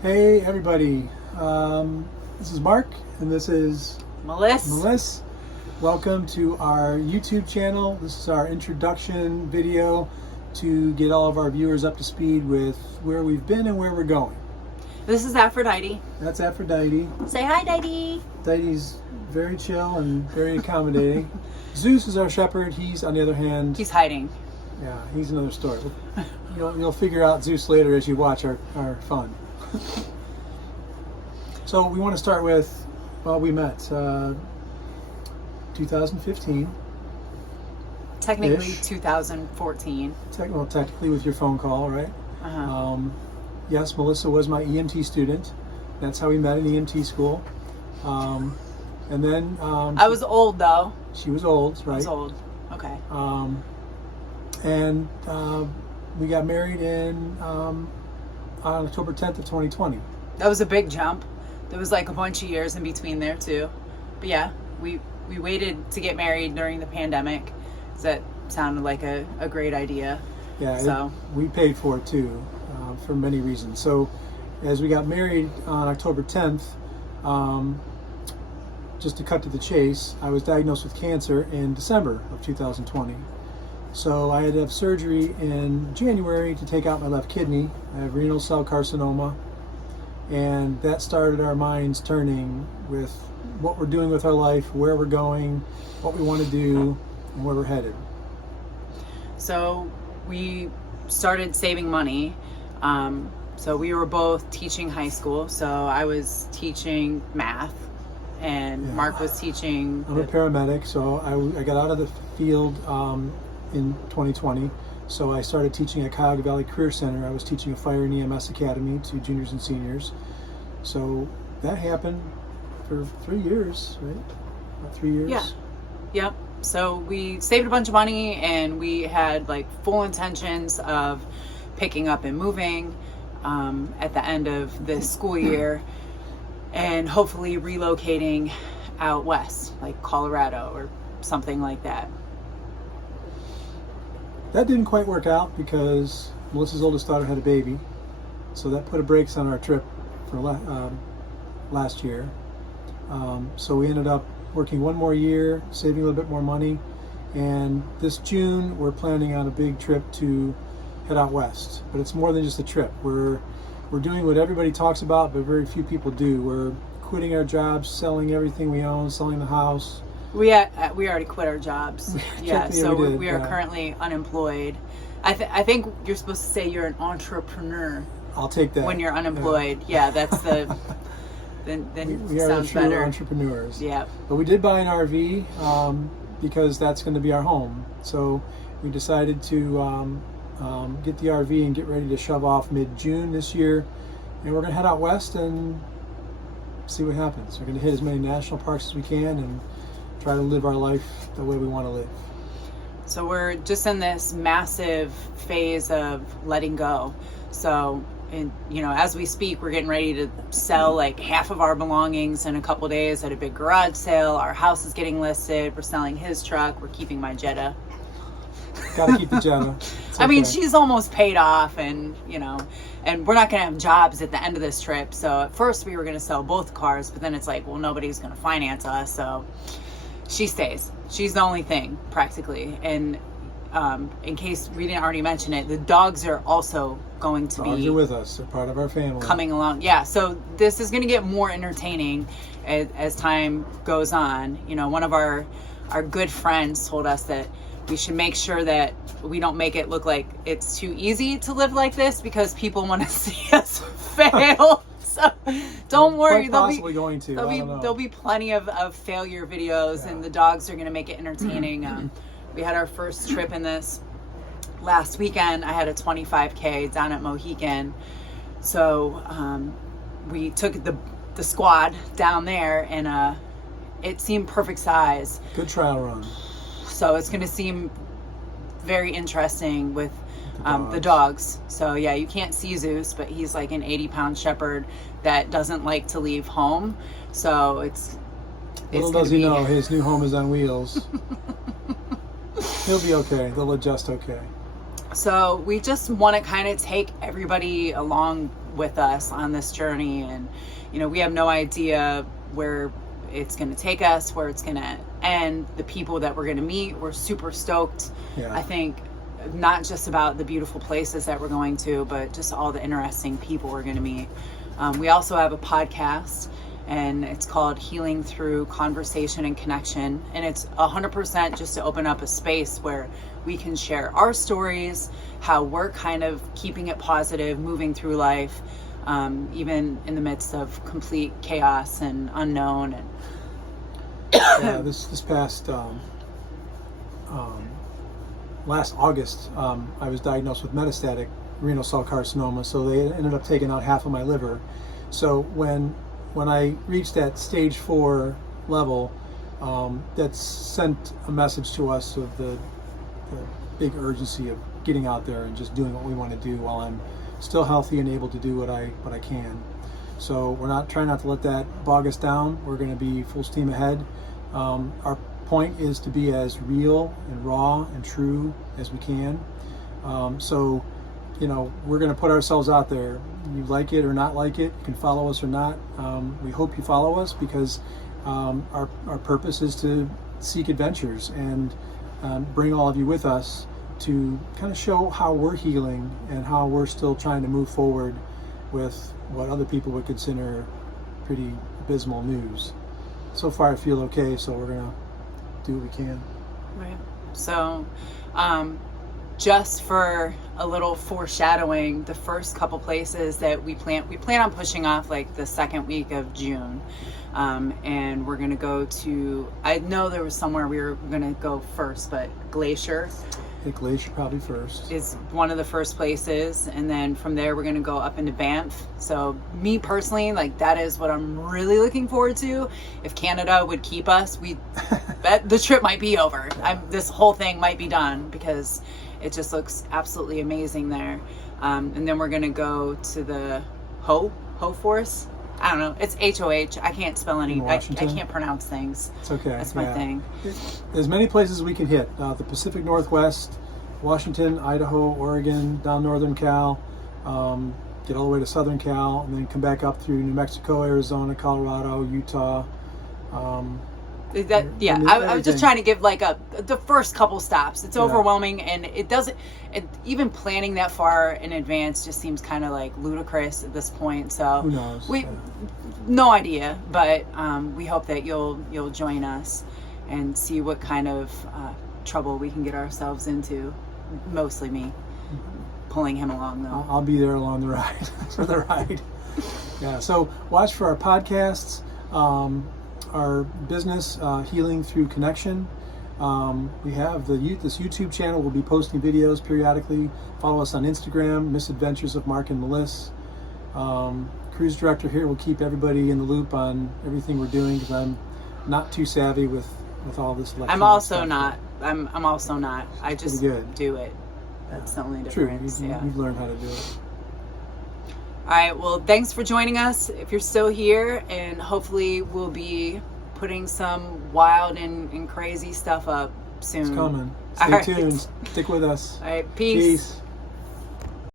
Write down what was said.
Hey everybody, this is Mark and this is Melissa. Welcome to our YouTube channel. This is our introduction video to get all of our viewers up to speed with where we've been and where we're going. This is Aphrodite. That's Aphrodite. Say hi, Didi. Didi's very chill and very accommodating. Zeus is our shepherd. He's, on the other hand, He's hiding. yeah, he's another story. You'll figure out Zeus later as you watch our fun. So we want to start with, well, we met 2015. Technically, Ish. 2014. Technically with your phone call, right? Uh-huh. Yes, Melissa was my EMT student. That's how we met in EMT school. And then I was old, though. she was old, right? I was old. Okay. And we got married on October 10th of 2020. That was a big jump. There was like a bunch of years in between there, too. But yeah, we waited to get married during the pandemic. That sounded like a great idea. Yeah, So we paid for it too, for many reasons. So, as we got married on October 10th, just to cut to the chase, I was diagnosed with cancer in December of 2020. So I had to have surgery in January to take out my left kidney. I have renal cell carcinoma, and that started our minds turning with what we're doing with our life, where we're going, what we want to do, and where we're headed. So we started saving money. So we were both teaching high school. So I was teaching math, and Yeah. Mark was teaching. I'm a paramedic, so I got out of the field in 2020. So I started teaching at Cuyahoga Valley Career Center. I was teaching a fire and EMS academy to juniors and seniors. So that happened for 3 years, right? About 3 years. Yeah. Yep. So we saved a bunch of money, and we had like full intentions of picking up and moving at the end of this school year, and hopefully relocating out west, like Colorado or something like that. That didn't quite work out because Melissa's oldest daughter had a baby. So that put a brakes on our trip for last year. So we ended up working one more year, saving a little bit more money, and this June we're planning on a big trip to head out west. But it's more than just a trip. We're doing what everybody talks about, but very few people do. We're quitting our jobs, selling everything we own, selling the house. We already quit our jobs. Yeah, so we did, we are yeah. currently unemployed. I think you're supposed to say you're an entrepreneur I'll take that. when you're unemployed. Yeah, that's the then We are the sounds true better. entrepreneurs. Yeah. But we did buy an RV because that's going to be our home. So we decided to get the RV and get ready to shove off mid-June this year. And we're going to head out west and see what happens. We're going to hit as many national parks as we can and try to live our life the way we want to live. So we're just in this massive phase of letting go. So, as we speak, we're getting ready to sell like half of our belongings in a couple days at a big garage sale. Our house is getting listed. We're selling his truck. We're keeping my Jetta. Got to keep the Jetta. It's I mean, okay. she's almost paid off, and and we're not going to have jobs at the end of this trip. So at first we were going to sell both cars, but then it's like, well, nobody's going to finance us. So she stays. She's the only thing practically. And in case we didn't already mention it, the dogs are also going to Dogs be are with us. They're part of our family. coming along. Yeah. So this is going to get more entertaining as time goes on. One of our good friends told us that we should make sure that we don't make it look like it's too easy to live like this, because people want to see us fail. So don't worry, there'll be plenty of failure videos, Yeah. and the dogs are going to make it entertaining. We had our first trip in this last weekend. I had a 25K down at Mohican. So we took the squad down there, and it seemed perfect size. Good trial run. So it's going to seem very interesting with the dogs. dogs. So yeah, you can't see Zeus, but he's like an 80-pound shepherd that doesn't like to leave home. So it's Little does he know, his new home is on wheels. He'll be okay. They'll adjust okay. So we just want to kind of take everybody along with us on this journey. And, you know, we have no idea where it's going to take us, where it's going to end, the people that we're going to meet. We're super stoked. Yeah. I think not just about the beautiful places that we're going to, but just all the interesting people we're going to meet. We also have a podcast, and it's called Healing Through Conversation and Connection. And it's 100% just to open up a space where we can share our stories, how we're kind of keeping it positive, moving through life, even in the midst of complete chaos and unknown. And this past last August, I was diagnosed with metastatic renal cell carcinoma. So they ended up taking out half of my liver. So when I reached that stage 4 level, that sent a message to us of the big urgency of getting out there and just doing what we want to do while I'm still healthy and able to do what I can. So we're not trying not to let that bog us down. We're going to be full steam ahead. Our point is to be as real and raw and true as we can. So, you know, we're going to put ourselves out there. You like it or not like it, you can follow us or not. We hope you follow us because our purpose is to seek adventures and bring all of you with us to kind of show how we're healing and how we're still trying to move forward with what other people would consider pretty abysmal news. So far I feel okay, so we're going to do what we can. Right. So, just for a little foreshadowing, the first couple places that we plan on pushing off like the second week of June. And we're going to go to, I know there was somewhere we were going to go first, but Glacier. I think Glacier probably first. Is one of the first places. And then from there, we're going to go up into Banff. So me personally, like that is what I'm really looking forward to. If Canada would keep us, the trip might be over. This whole thing might be done because it just looks absolutely amazing there. And then we're going to go to the Ho Forest. I don't know. It's HOH. I can't spell any. I can't pronounce things. It's okay. That's my thing. There's many places we can hit. The Pacific Northwest, Washington, Idaho, Oregon, down Northern Cal, get all the way to Southern Cal, and then come back up through New Mexico, Arizona, Colorado, Utah. I was just trying to give like the first couple stops. It's overwhelming, and even planning that far in advance just seems kind of like ludicrous at this point. So who knows? No idea, but we hope that you'll join us and see what kind of trouble we can get ourselves into. Mostly me pulling him along though. I'll be there along the ride for the ride. Yeah. So watch for our podcasts. Our business, Healing Through Connection. We have this YouTube channel. We'll be posting videos periodically. Follow us on Instagram, Misadventures of Mark and Melissa. Cruise director here will keep everybody in the loop on everything we're doing because I'm not too savvy with all this electronic I'm also stuff. not. I'm also not. I just do it. That's the only difference. True. You've learned how to do it. All right, well, thanks for joining us if you're still here, and hopefully we'll be putting some wild and crazy stuff up soon. It's coming. Stay tuned. Stick with us. All right, peace.